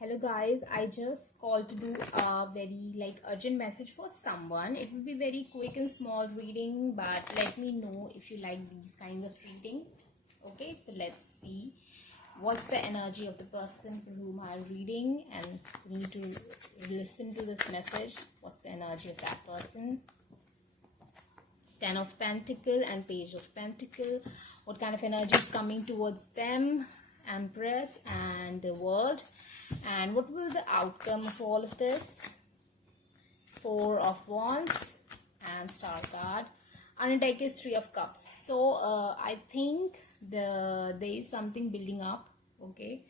Hello guys, I just called to do a very urgent message for someone. It will be very quick and small reading, but let me know if you like these kinds of reading. Okay, so let's see what's the energy of the person for whom I'm reading, and we need to listen to this message. What's the energy of that person? Ten of Pentacle and Page of Pentacle. What kind of energy is coming towards them? Empress and the World. And what will the outcome of all of this? Four of Wands and Star card. And deck is Three of Cups. So I think there is something building up. Okay,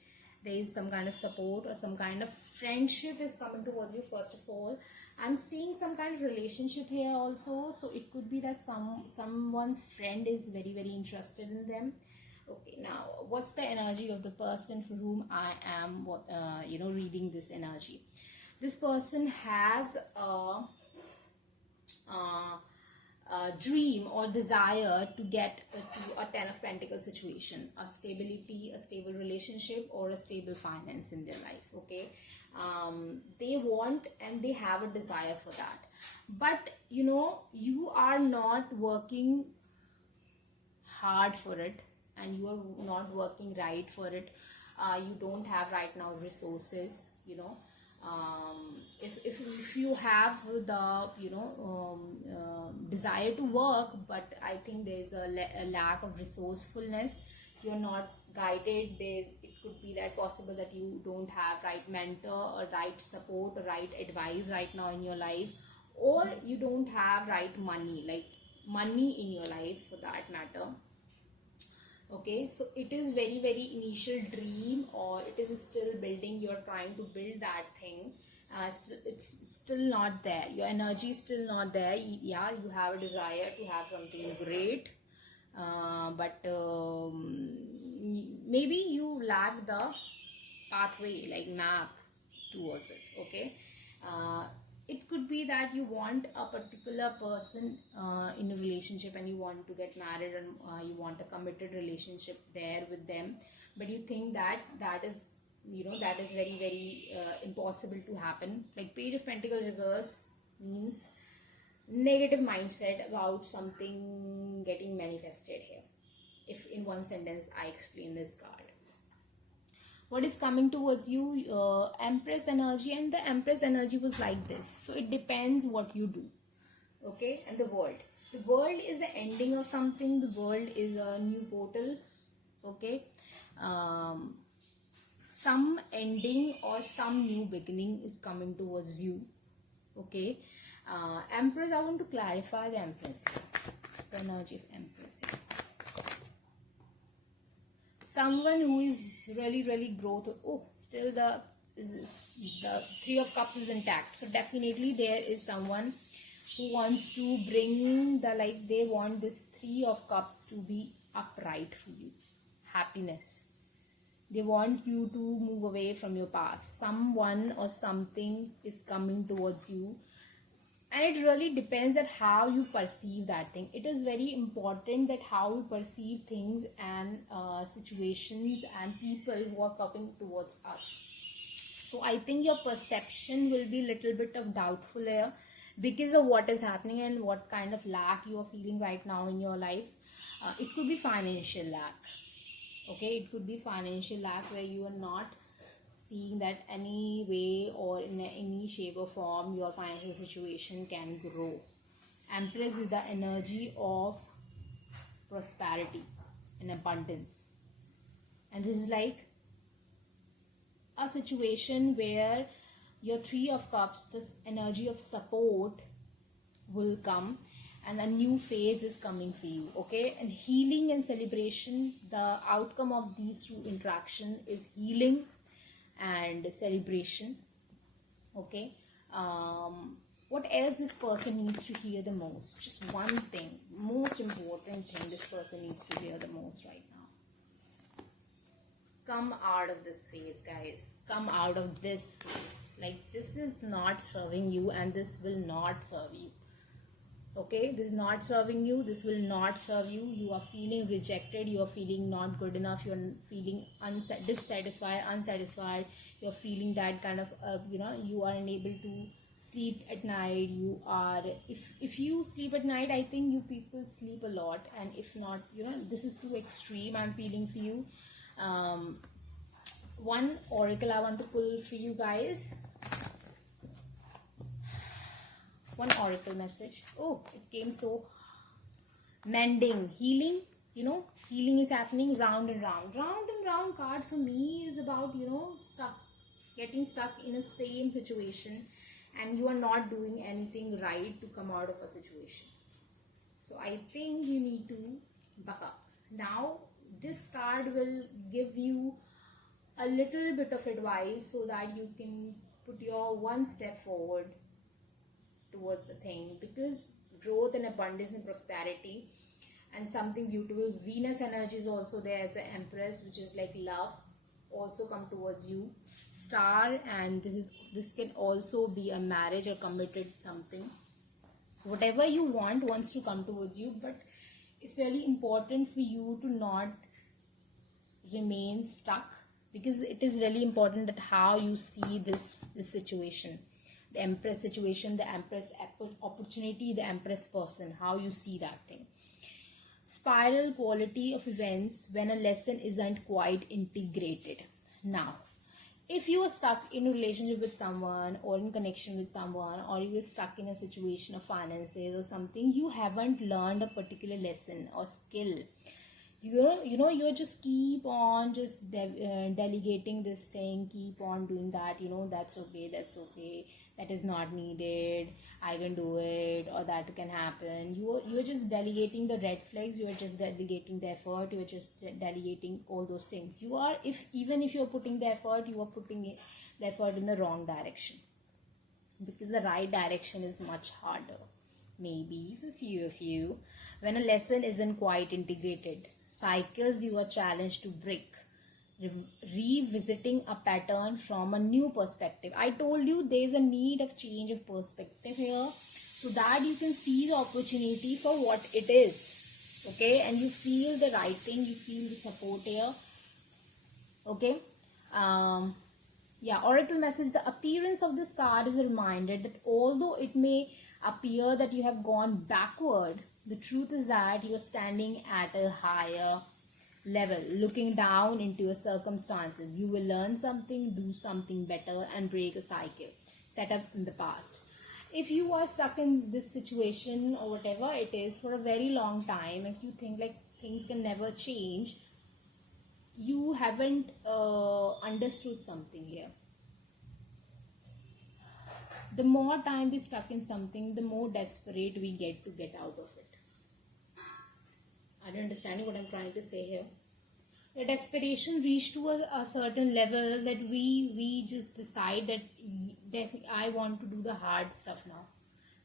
there is some kind of support or some kind of friendship is coming towards you. First of all, I'm seeing some kind of relationship here also. So it could be that someone's friend is very interested in them. Okay, now what's the energy of the person for whom I am reading this energy? This person has a dream or desire to get to a Ten of Pentacles situation, a stability, a stable relationship, or a stable finance in their life. Okay, they want and they have a desire for that, but you are not working hard for it, and you are not working right for it. You don't have right now resources. If you have the desire to work, but I think there's a lack of resourcefulness. You're not guided. It could be that possible that you don't have right mentor or right support or right advice right now in your life, or you don't have right money in your life for that matter. Okay, so it is very initial dream, or it is still building. You're trying to build that thing. It's still not there. Your energy is still not there. Yeah, you have a desire to have something great, but maybe you lack the pathway, like map towards it. Okay, it could be that you want a particular person in a relationship, and you want to get married, and you want a committed relationship there with them, but you think that is very impossible to happen. Like Page of Pentacle reverse means negative mindset about something getting manifested here, if in one sentence I explain this card. What is coming towards you? Empress energy, and the Empress energy was like this. So it depends what you do. Okay, and the world is the ending of something. The world is a new portal. Okay, some ending or some new beginning is coming towards you. Okay, Empress, I want to clarify the Empress, the energy of Empress here. Someone who is really growth. Oh, still the Three of Cups is intact. So definitely there is someone who wants to bring they want this Three of Cups to be upright for you. Happiness. They want you to move away from your past. Someone or something is coming towards you, and it really depends at how you perceive that thing. It is very important that how you perceive things and situations and people who are coming towards us. So I think your perception will be a little bit of doubtful here because of what is happening and what kind of lack you are feeling right now in your life. It could be financial lack. Okay, it could be financial lack where you are not seeing that any way or in any shape or form your financial situation can grow. Empress is the energy of prosperity and abundance, and this is like a situation where your Three of Cups, this energy of support will come, and a new phase is coming for you. Okay, and healing and celebration, the outcome of these two interaction is healing and celebration. Okay, what else this person needs to hear the most? Just one thing, most important thing this person needs to hear the most right now. Come out of this phase, guys. Come out of this phase. Like, this is not serving you, and this will not serve you. Okay, this is not serving you, this will not serve you. You are feeling rejected, you are feeling not good enough, you are feeling dissatisfied, unsatisfied, you are feeling that kind of you are unable to sleep at night. You are, if you sleep at night, I think you people sleep a lot, and if not, this is too extreme, I'm feeling for you. One oracle I want to pull for you guys. One oracle message. Oh, it came so mending, healing. Healing is happening round and round. Round and round card for me is about, getting stuck in a same situation, and you are not doing anything right to come out of a situation. So I think you need to buck up. Now, this card will give you a little bit of advice so that you can put your one step forward towards the thing, because growth and abundance and prosperity and something beautiful, Venus energy is also there as an Empress, which is like love, also come towards you. Star, and this can also be a marriage or committed something. Whatever you wants to come towards you, but it's really important for you to not remain stuck, because it is really important that how you see this situation, the Empress situation, the Empress opportunity, the Empress person, how you see that thing. Spiral quality of events when a lesson isn't quite integrated. Now, if you are stuck in a relationship with someone, or in connection with someone, or you are stuck in a situation of finances or something, you haven't learned a particular lesson or skill. You just keep on just delegating this thing, keep on doing that, that's okay, that is not needed, I can do it, or that can happen. You're just delegating the red flags, you're just delegating the effort, you're just delegating all those things. Even if you're putting the effort, you are putting the effort in the wrong direction, because the right direction is much harder. Maybe for few of you, when a lesson isn't quite integrated, cycles you are challenged to break, revisiting a pattern from a new perspective. I told you there's a need of change of perspective here, so that you can see the opportunity for what it is. Okay, and you feel the right thing, you feel the support here. Okay, oracle message. The appearance of this card is a reminder that although it may appear that you have gone backward, the truth is that you are standing at a higher level, looking down into your circumstances. You will learn something, do something better, and break a cycle set up in the past. If you are stuck in this situation or whatever it is for a very long time, if you think like things can never change, you haven't understood something here. The more time we stuck in something, the more desperate we get out of it. Are you understanding what I'm trying to say here? The desperation reached to a certain level that we just decide that I want to do the hard stuff now.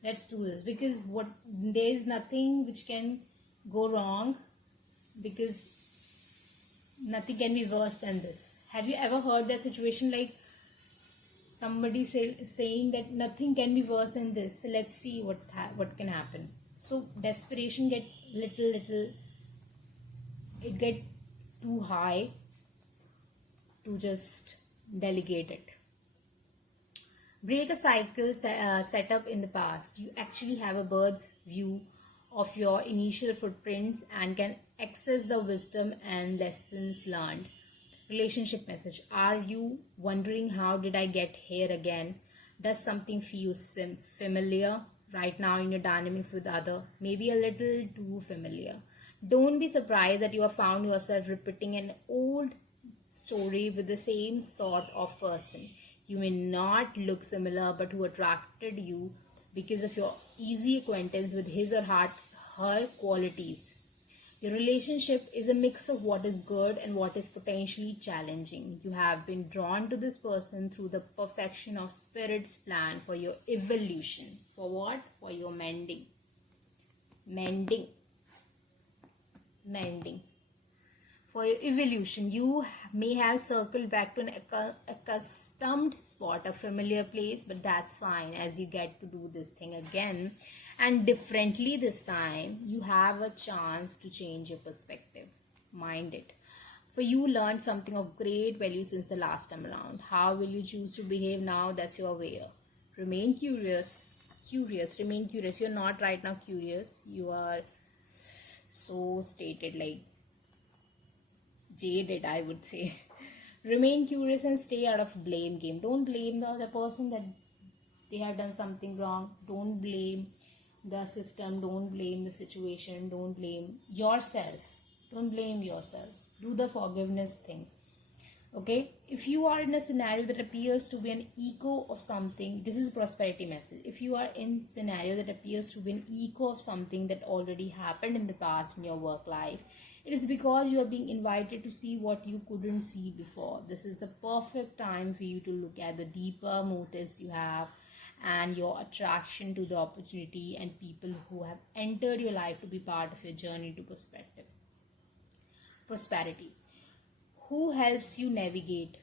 Let's do this, because there is nothing which can go wrong, because nothing can be worse than this. Have you ever heard that situation, like somebody saying that nothing can be worse than this, so let's see what can happen? So desperation get it get too high to just delegate it. Break a cycle set up in the past. You actually have a bird's view of your initial footprints and can access the wisdom and lessons learned. Relationship message. Are you wondering, how did I get here again? Does something feel familiar right now in your dynamics with other? Maybe a little too familiar. Don't be surprised that you have found yourself repeating an old story with the same sort of person. You may not look similar, but who attracted you because of your easy acquaintance with his or her qualities. Your relationship is a mix of what is good and what is potentially challenging. You have been drawn to this person through the perfection of Spirit's plan for your evolution. For what? For your mending. For your evolution, you may have circled back to an accustomed spot, a familiar place, but that's fine as you get to do this thing again and differently this time. You have a chance to change your perspective. Mind it. For you learned something of great value since the last time around. How will you choose to behave now? That's your way. Remain curious. Remain curious. You're not right now curious. You are so stated like jaded, I would say. Remain curious and stay out of blame game. Don't blame the other person that they have done something wrong. Don't blame the system. Don't blame the situation. Don't blame yourself. Don't blame yourself. Do the forgiveness thing. Okay, if you are in a scenario that appears to be an echo of something, this is prosperity message. If you are in scenario that appears to be an echo of something that already happened in the past in your work life, it is because you are being invited to see what you couldn't see before. This is the perfect time for you to look at the deeper motives you have and your attraction to the opportunity and people who have entered your life to be part of your journey to prosperity. Who helps you navigate?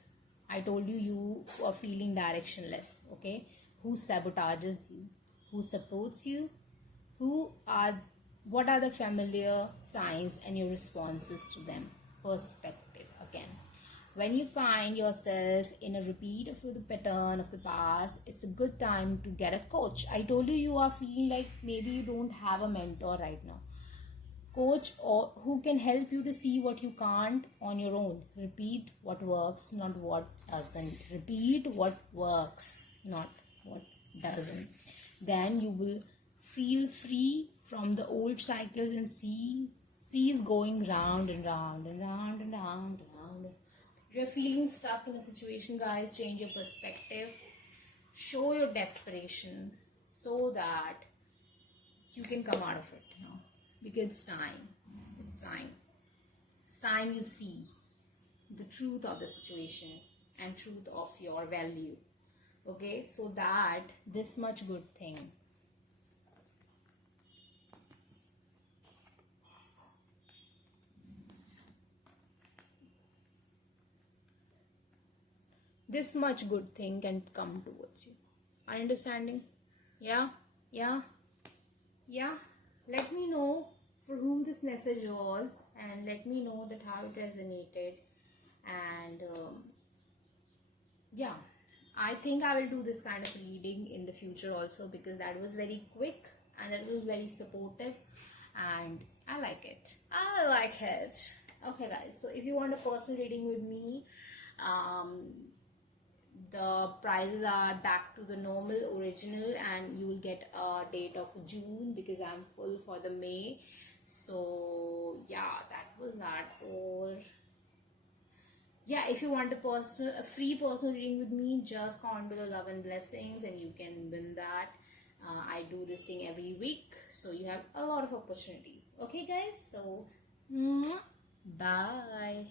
I told you you are feeling directionless, okay? Who sabotages you? Who supports you? What are the familiar signs and your responses to them? Perspective again. When you find yourself in a repeat of the pattern of the past, it's a good time to get a coach. I told you you are feeling like maybe you don't have a mentor right now. Coach or who can help you to see what you can't on your own. Repeat what works, not what doesn't. Repeat what works, not what doesn't. Then you will feel free from the old cycles and seas going round and round and round and round and round. If you're feeling stuck in a situation, guys, change your perspective. Show your desperation so that you can come out of it now. Because it's time. It's time. It's time you see the truth of the situation and truth of your value. Okay, so that this much good thing. This much good thing can come towards you. Are you understanding? Yeah? Yeah? Yeah? Let me know for whom this message was and let me know that how it resonated. And yeah, I think I will do this kind of reading in the future also, because that was very quick and that was very supportive and I like it. I like it. Okay guys, so if you want a personal reading with me, the prices are back to the normal original and you will get a date of June because I'm full for the May. So yeah, that was that. Or yeah, if you want a free personal reading with me, just comment below love and blessings and you can win that. I do this thing every week, so you have a lot of opportunities. Okay guys, so bye.